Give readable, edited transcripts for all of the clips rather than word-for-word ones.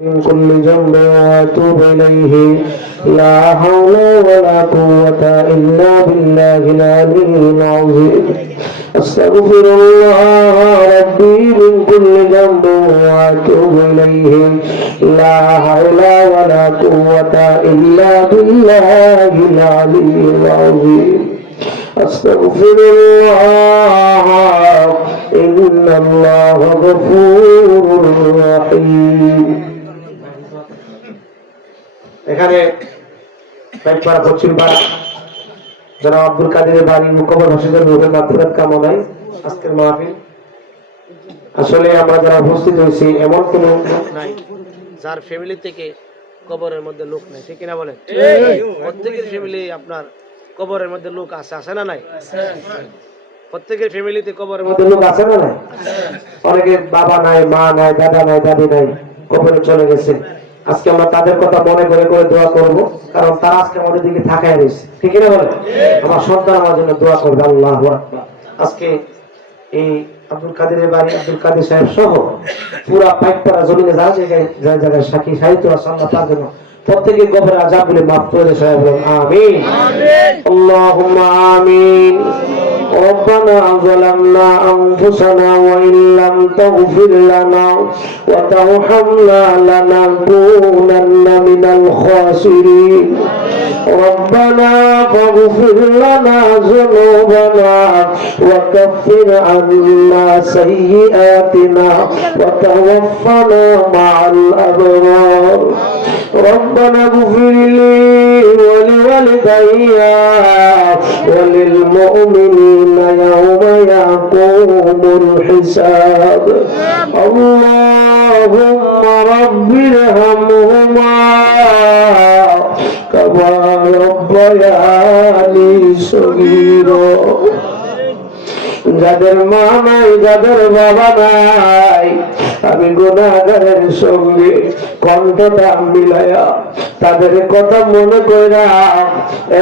من كل ذنب وأتوب إليه لا حول ولا قوة إلا بالله العلي العظيم أستغفر الله ربي من كل ذنب وأتوب إليه لا حول ولا قوة إلا بالله العلي العظيم أستغفر الله إن الله غفور رحيم এখানে পাইকপাড়া পশ্চিম পাড়া জনাব আব্দুল কাদেরের বাড়ি মুকব্বর হোসেনের রূহের মাগফিরাত কামনায় আজকের মাহফিল। আসলে আমরা যারা উপস্থিত হয়েছি এমন কোন লোক নাই যার ফ্যামিলি থেকে কবরের মধ্যে লোক নাই, ঠিক কিনা বলেন? প্রত্যেকের ফ্যামিলি আপনার কবরের মধ্যে লোক আছে না নাই? প্রত্যেকের ফ্যামিলিতে কবরের মধ্যে লোক আছে না নাই? অনেকের বাবা নাই, মা নাই, দাদা নাই, দাদি নাই, কবরে চলে গেছে। আজকে আমরা তাদের কথা মনে করে করে দোয়া করব, কারণ তারা আজকে আমাদের দিকে তাকায় রয়েছে, ঠিক না বলে? আমার সন্তান আমার জন্য দোয়া করবে। আল্লাহু আকবার। আজকে এই আব্দুল কাদেরের বাড়ি আব্দুল কাদের সাহেব সহ পুরা পাইকপাড়া জমিনে যা জায়গায় সাক্ষী সাহিত্য আল্লাহ তার জন্য প্রত্যেকে কবরে আযাব বলে মাফ করে সাহেব বলুন আমিন। আল্লাহুম্মা আমিন। ربنا ظلمنا أنفسنا وإن لم تغفر لنا وترحمنا لنكونن من الخاسرين ربنا فاغفر لنا ذنوبنا وكفر عنا سيئاتنا وتوفنا مع الأبرار ربنا اغفر لي ولوالدي وللمؤمنين يوم يقوم الحساب اللهم رب ارحمهما كما ربياني صغيرا যাদের মা নাই, যাদের বাবা নাই, আমি গুনাহগারের সঙ্গে কণ্ঠটা মিলায়া তাদের কথা মনে কইরা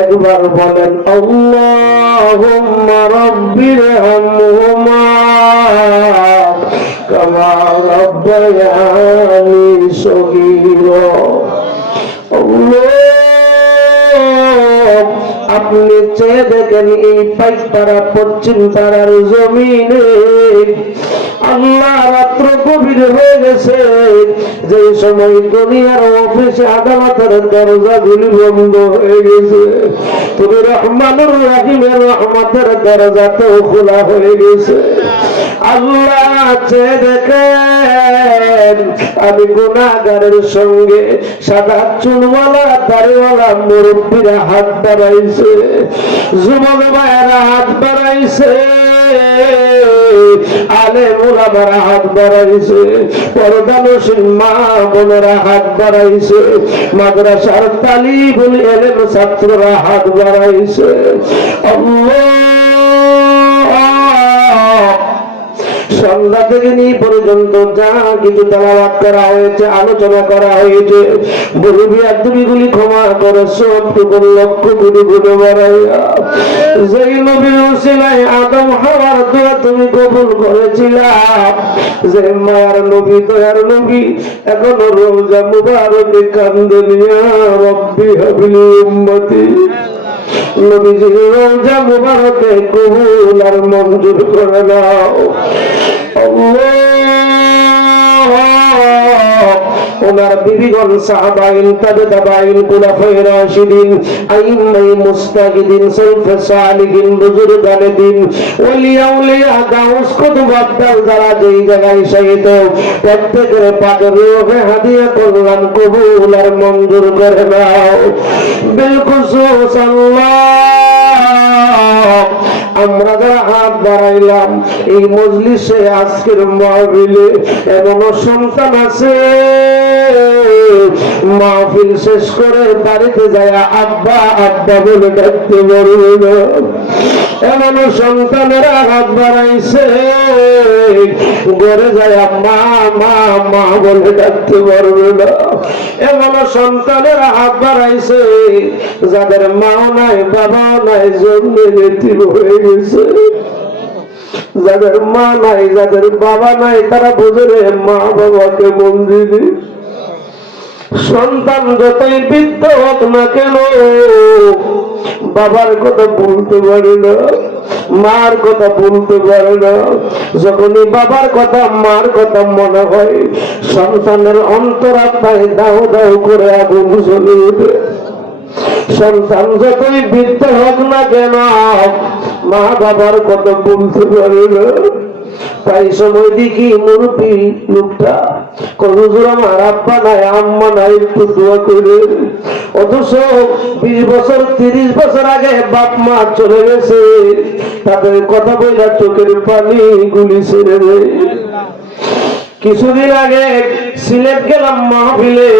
একবার বলেন আল্লাহুম্মা রাব্বিরহামহুমা কামা রাব্বায়ানি সগীরা। আপনি চেয়ে দেখেন এই পাইকপাড়া পশ্চিম পাড়ার জমিনে আল্লাহ রাত্র গভীর হয়ে গেছে, যে সময় দুনিয়ার অফিসে আদালতের দরজাগুলি বন্ধ হয়ে গেছে, তুমি রহমানুর রহিমের রহমতের দরজাতেও খোলা হয়ে গেছে। আল্লাহ চেয়ে দেখেন আমি গুনাহগারের সঙ্গে সাদা চুলওয়ালা দাড়িওয়ালা মুরব্বীরা হাত বাড়াইছে, যুবক ভাইয়েরা হাত বাড়াইছে, আলেম ওলামারা হাত বাড়াইছে, পর্দানশীল মা বোনেরা হাত বাড়াইছে, মাদ্রাসার তালিবুল ইলম ছাত্ররা হাত বাড়াইছে। সন্ধ্যা থেকে নিয়ে পর্যন্ত যা কিছু তেলাওয়াত করা হয়েছে, আলোচনা করা হয়েছে, বলবি আর তুমি গুলি ক্ষমা করো, সবটুকু লক্ষ কোটি গুণে বাড়াইয়া যেই নবীর উসিলায় আদম হাওয়ার দোয়া তুমি কবুল করেছিলা, যে মায়ার নবী দয়ার নবী এখনো রোজা মুবারকে কান্দেন ইয়া রব্বি হাবলি উম্মতি, নবীজির রওজা মুবারকে কবুল আর মঞ্জুর করে নাও। ওনার বিবিগণ সাহাবাইন তাবে তাবাইন খুলাফায়ে রাশিদিন আইম্মায়ে মুস্তাহিদিন সালফে সালিহিন বুজুরগানে দিন ওলিয়া উলিয়া গাউস কুতুব আব্দাল যারা যেই জায়গায় শহীদ প্রত্যেকের পাকের রূহে হাদিয়া করলাম কবুল আর মঞ্জুর করে নাও। বিলখুসুস আল্লাহ আমরা যারা হাত বাড়াইলাম এই মজলিসে আজকের মাহফিলে এমন সন্তান আছে মাহফিল শেষ করে বাড়িতে যায় আব্বা আব্বা বলে ডাকতে পারবে না, এমন সন্তানেরা হাত বাড়াইছে ঘরে যায় মা মা মা বলে ডাকতে পারবে না, এমন সন্তানেরা হাত বাড়াইছে যাদের মাও নাই বাবাও নাই জন্ম এতিম হয়ে গেছে, যাদের মা নাই যাদের বাবা নাই তারা বুঝে রে মা বাবাকে মন দিবি। সন্তান যতই বৃদ্ধ হোক না কেন বাবার কথা বলতে পারে না, মার কথা বলতে পারে না। যখনই বাবার কথা মার কথা মনে হয় সন্তানের অন্তরাত্মায় দাও দাও করে আগুন জ্বলে ওঠে। সন্তান যতই বৃদ্ধ হোক না কেন মা বাবার কথা বলতে পারে না। তাই সময় দেখি মুরব্বী লোকটা হুজুর আমার আব্বা নাই আম্মা নাই একটু দোয়া করে। অথচ 20 বছর 30 বছর আগে বাপ মা চলে গেছে, তাদের কথা বলে চোখের পানি গুলি ছেড়ে দেয়। কিছুদিন আগে সিলেট গেলাম মাহফিলে।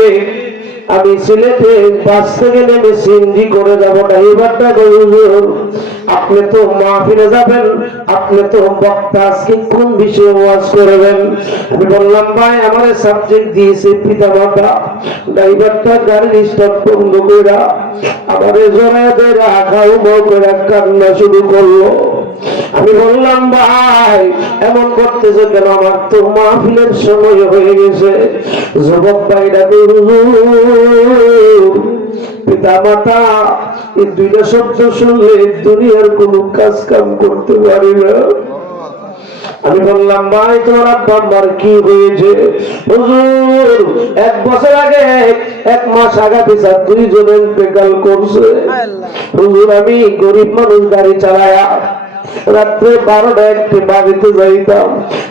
আমি সিলেটে বাস থেকে নেমে সিএনজি করে যাবো ড্রাইভারটা হুজুর আপনি তো মাহফিলে যাবেন, আপনি তো বক্তা, আজকে কোন বিষয়ে ওয়াজ করবেন? আমি বললাম ভাই আমার সাবজেক্ট দিয়েছে পিতা মাতা। ড্রাইভারটা গাড়ির স্টার্ট বন্ধ করে আমারে জড়ায় ধরে খাও বউ করে কান্না শুরু করলো। আমি বললাম ভাই এমন করতেছে কেন? আমার তো মাহফিলের সময় হয়ে গেছে। যুবক ভাইরা পিতা মাতা এই দুইটা শব্দ শুনলে দুনিয়ার কোন কাজ কাম করতে পারি না। আমি বললাম ভাই তোমার আব্বা আম্মার কি হয়েছে? হুজুর 1 বছর আগে 1 মাস আগে পিছা 2 জন ইন্তেকাল করছে। হুজুর আমি গরিব মানুষ, গাড়ি চালায়া রাত্রে 12টা-1টা বাড়িতে যাইতাম।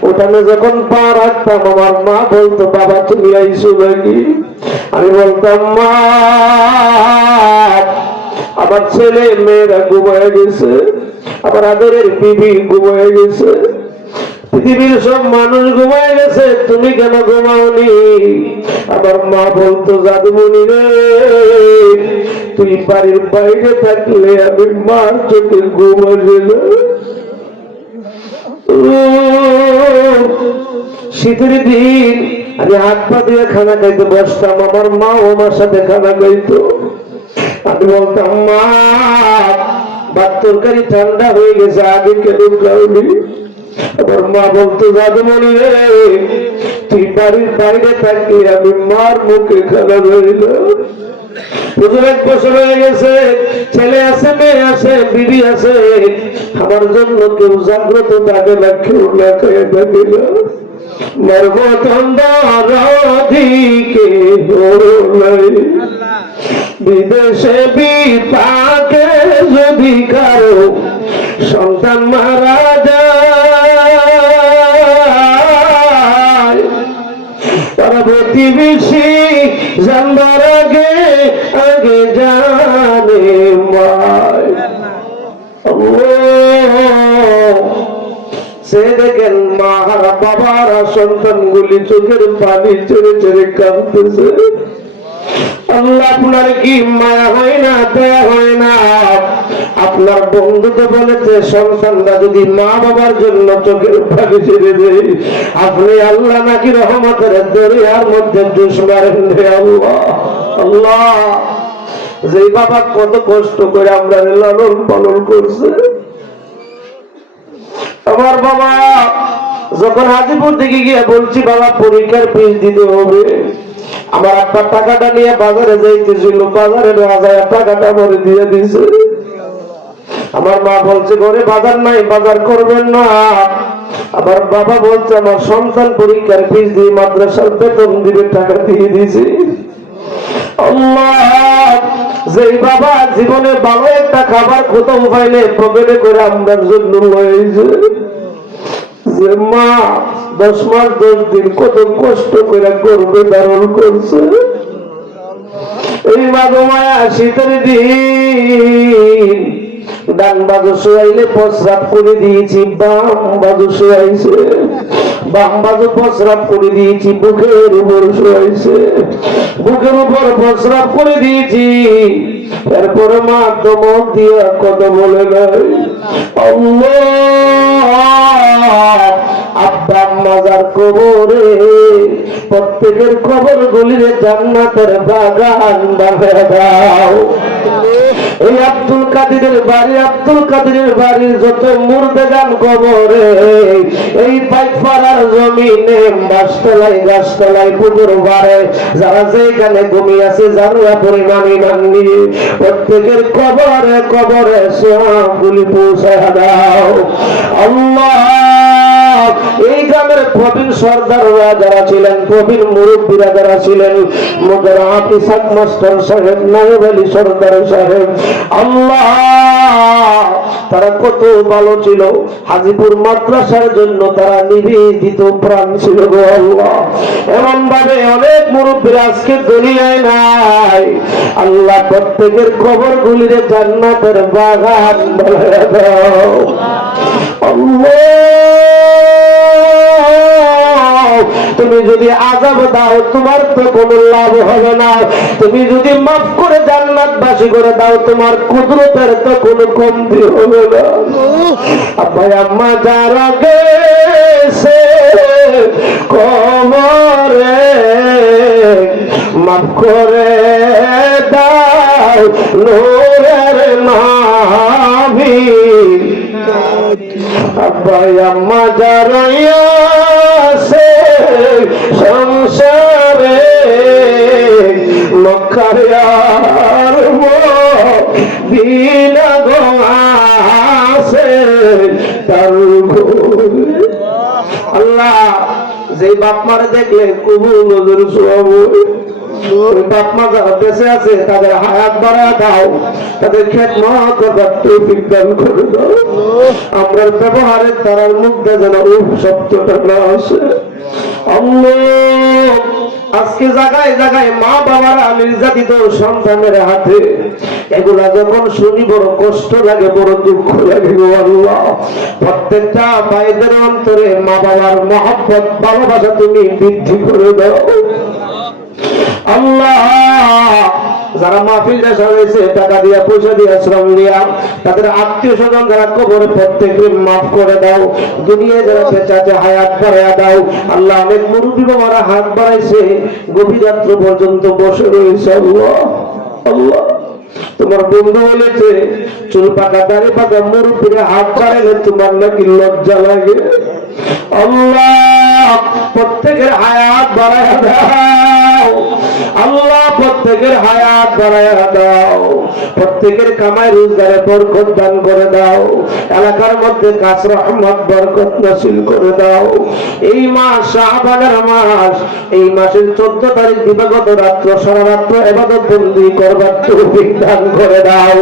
ওখানে যখন পা রাখতাম আমার মা বলতো বাবা তুমি আইসো নাকি? আমি বলতাম মা আমার ছেলে মেয়েরা ঘুমায় গেছে, আমার আদরের বিবি ঘুমায় গেছে, পৃথিবীর সব মানুষ ঘুমায় গেছে, তুমি কেন ঘুমাওনি? আমার মা বলতো জাদুমণি রে তুই বাড়ির বাইরে থাকলে আমি মার চোখে ঘুম আসে না। শীতের দিন আমি হাত পা দিয়ে খানা খাইতে বসতাম, আমার মা আমার সাথে খানা খাইতো। আমি বলতাম মা ভাত তরকারি ঠান্ডা হয়ে গেছে, আগে কেন খাওনি? আমার মা বলতো জাদুমণি রে তুই বাড়ির বাইরে থাকলে আমি মার মুখে খানা ধরিল। 1 বছর হয়ে গেছে, ছেলে আছে, মেয়ে আছে, বিবি আছে, আমার জন্য কেউ জাগ্রত থাকে না, কেউ না খেয়ে থাকে না। বিদেশে বিপাকে যদি কারো সন্তান মারা যায় তারা প্রতিবেশী জানবার আগে আগে জানে মায়। সে দেখেন মারা বাবারা সন্তান গুলি চোখের পানি ছেড়ে ছেড়ে কাঁদতেছে। আল্লাহ আপনার কি মায়া হয় না, দয়া হয় না? আপনার বন্ধু তো বলেছে সন্তানরা যদি মা বাবার জন্য চোখের পানি ছেড়ে দেয় আপনি আল্লাহ নাকি রহমতের দরিয়ার মধ্যে ডুব মারেন রে আল্লাহ। আল্লাহ যে বাবা কত কষ্ট করে আমরা লালন পালন করছে। আমার বাবা যখন হাজিপুর দিকে গিয়ে বলছি বাবা পরীক্ষার ফিস দিতে হবে, আমার আব্বা টাকাটা নিয়ে বাজারে যাইতেছিল, বাজারে টাকাটা আমার দিয়ে দিয়েছে। আমার মা বলছে ঘরে বাজার নাই, বাজার করবেন না। আমার বাবা বলছে আমার সন্তান পরীক্ষার ফিস দিয়ে মাদ্রাসার বেতন দিবে, টাকা দিয়ে দিয়েছি। আল্লাহ যে বাবা জীবনে ভালো একটা খাবার খতম পাইলে পকেটে করে আমরার জন্য হয়েছে, যে মা 10 মাস 10 দিন কত কষ্ট করে গর্ভে ধারণ করছে, এই মা মায়া শীতের দিন ডান বাজু শুয়াইলে প্রস্রাব করে দিয়েছি, বাম বাজু শুয়াইছে, বাম বাজু প্রস্রাব করে দিয়েছি, বুকের উপর শুয়াইছে, বুকের উপর প্রস্রাব করে দিয়েছি। এরপরে মা দমক দিয়া কত বলে নাই আব্বা মাজার কবরে প্রত্যেকের কবর গুলিরে জান্নাতের বাগান বানিয়ে দাও। এই আব্দুল কাদিরের বাড়ির যত মুর্দেগান কবরে এই পাইকপাড়ার জমিনে বাসতলায় গাছতলায় পুকুর বাড়ে যারা যেখানে ঘুমিয়ে আছে জানুয়া পরিমাণ ইমান নিয়ে প্রত্যেকের কবরে সবগুলি পৌঁছায় দাও আল্লাহ। এই গ্রামের প্রবীণ সর্দাররা যারা ছিলেন, প্রবীণ মুরব্বীরা যারা ছিলেন, মোদের হাফিজ মাস্টার সাহেব, নায়েব আলী সর্দার সাহেব, আল্লাহ তারা কত ভালো ছিল। হাজিপুর মাদ্রাসার জন্য তারা নিবেদিত প্রাণ ছিল গো আল্লাহ। এমন ভাবে অনেক মুরব্বীরা আজকে দুনিয়ায় নাই। আল্লাহ প্রত্যেকের কবর গুলিরে জান্নাতের বাগান বানায়া দাও আল্লাহ। তুমি যদি আযাব দাও তোমার তো কোনো লাভ হবে না, তুমি যদি মাফ করে জান্নাতবাসী করে দাও তোমার কুদরতের তো কোনো কমতি হবে না। আব্বাই আম্মা যারা গেছে কবরে মাফ করে দাও নূরের নবী। আব্বাই আম্মা যারা আছে সংসারে মক্কার মদিনা গো আছে তার আল্লাহ। যে বাপ মারে দেখলে কবুল নজর সব বাপ মা যারা বেঁচে আছে তাদের হায়াত বাড়া দাও, তাদের খেদমত করবার তৌফিক দান করে দাও। আমরা ব্যবহারে তার মধ্যে যেন শব্দটা না আসে আল্লাহ। আজকে জায়গায় জায়গায় মা বাবারা নির্যাতিত সন্তানের হাতে, এগুলা যখন শুনি বড় কষ্ট লাগে, বড় দুঃখ লাগে গো আল্লাহ। প্রত্যেকটা ভাইদের অন্তরে মা বাবার মহব্বত ভালোবাসা তুমি বৃদ্ধি করে দাও আল্লাহ। যারা মাহফিল সাজাইছে টাকা দিয়া পয়সা দিয়া শ্রম দিয়া তাদের আত্মীয় স্বজন যারা কবরে প্রত্যেককে মাফ করে দাও। দুনিয়ায় যারা বেঁচে আছে হায়াত বাড়াইয়া দাও আল্লাহ। অনেক মুরব্বী বাবারা হাত বাড়াইছে, গভীর রাত্র পর্যন্ত বসে রয়েছে আল্লাহ আল্লাহ। তোমার বন্ধু বলেছে চুল পাকা দাড়ি পাকা মুরব্বীরা হাত বাড়াইলে তোমার নাকি লজ্জা লাগে আল্লাহ। প্রত্যেকের হায়াত বাড়াইয়া দাও আল্লাহ, প্রত্যেকের হায়াত বাড়াইয়া দাও, প্রত্যেকের কামাই রোজগারে বরকত দান করে দাও, এলাকার মধ্যে কাজ রহমত বরকত নসিব করে দাও। এই মাস শাবানের মাস, এই মাসের 14 তারিখ দিবাগত রাত্র সারা রাত্র ইবাদত বন্দি করবার তৌফিক দান করে দাও।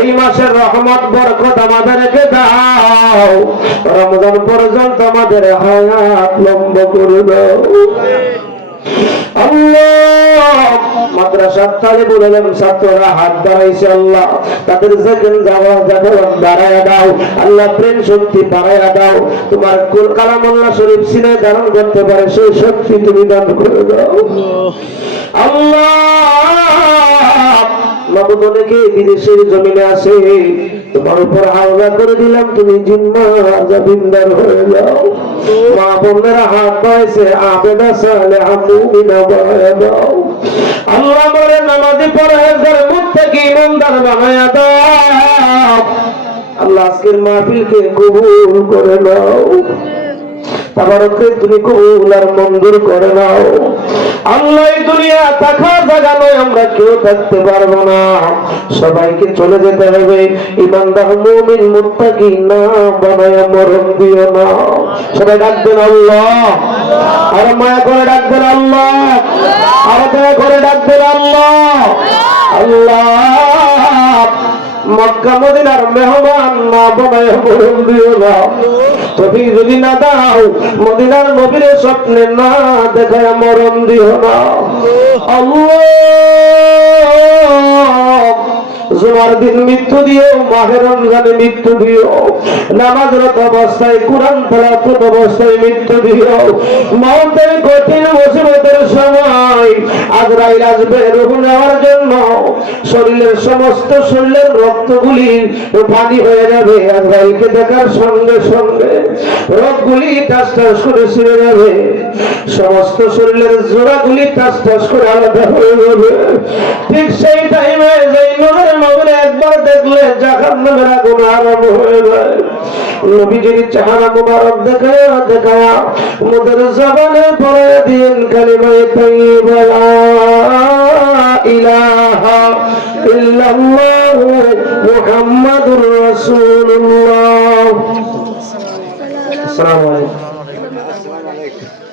এই মাসের রহমত বরকত আমাদেরকে দাও, রমজান পর্যন্ত আমাদের হায়াত লম্বা করে দাও আল্লাহ। মাদ্রাসার তালিবুল ইলম ছাত্ররা হাত বাড়াইছে আল্লাহ, তাদের যেখানে যাওয়া বাড়াইয়া দাও আল্লাহ, প্রেম শক্তি বাড়াইয়া দাও। তোমার কালামুল্লাহ শরীফ সিনায় ধারণ করতে পারে সেই শক্তি তুমি দান করে দাও আল্লাহ। মাবুদ অনেকে বিদেশের জমিনে আছে, তোমার উপর হাওলা করে দিলাম, তুমি জিম্মার জামিনদার হয়ে যাও। মা বোনেরা হাত পাইছে আবেদা সালেহা মুমিনা বানায়া দাও আল্লাহ। মরে নামাজি পরহেজগার মুত্তাকি ইমানদার বানায়া দাও আল্লাহ। আজকের মাহফিলকে কবুল করে নাও, তাবারকে তুমি কবুল আর মঞ্জুর করে নাও আল্লাহ। এই দুনিয়া থাকা জায়গা নয়, আমরা কেউ থাকতে পারবো না, সবাইকে চলে যেতে হবে। ইমানদার মুমিন মুত্তাকি না বানায়া মরণ দিও না। সবাই ডাকবেন আল্লাহ, আর মায়া করে ডাকবেন আল্লাহ, আর দয়া করে ডাকবেন আল্লাহ আল্লাহ। মক্কা মদিনার মেহমান না বানায়া মরণ দিও না। তুমি যদি না দাও মদিনার নবীর স্বপ্নে না দেখায় মরণ দিও না আল্লাহ। জুমার দিন মৃত্যু দিও, মাহে রমজানে মৃত্যু দিও, নামাজরত অবস্থায় কুরআন তেলাওয়াত অবস্থায় মৃত্যু দিও। মওতের কঠিন মুসিবতের সময় আজরাইল আসবে রূহ নেওয়ার জন্য, শরীরের রক্তগুলি পানি হয়ে যাবে। আজরাইলকে দেখার সঙ্গে সঙ্গে রোগগুলি টাস টাস করে ছিঁড়ে যাবে, সমস্ত শরীরের জোড়াগুলি টাস টাস করে আলাদা হয়ে যাবে। ঠিক সেই টাইমে যেই নূরের নবীর একবার দেখলে জাহান্নামের আগুন আরম্ভ হয়ে যায়। নবীজির চেহারা মুবারক দেখায়া দেখায়া মুদের জবানে পড়ে দিন কালিমা তাইয়্যিবা লা ইলাহা ইল্লাল্লাহ মুহাম্মাদুর রাসূলুল্লাহ। আসসালামু আলাইকুম।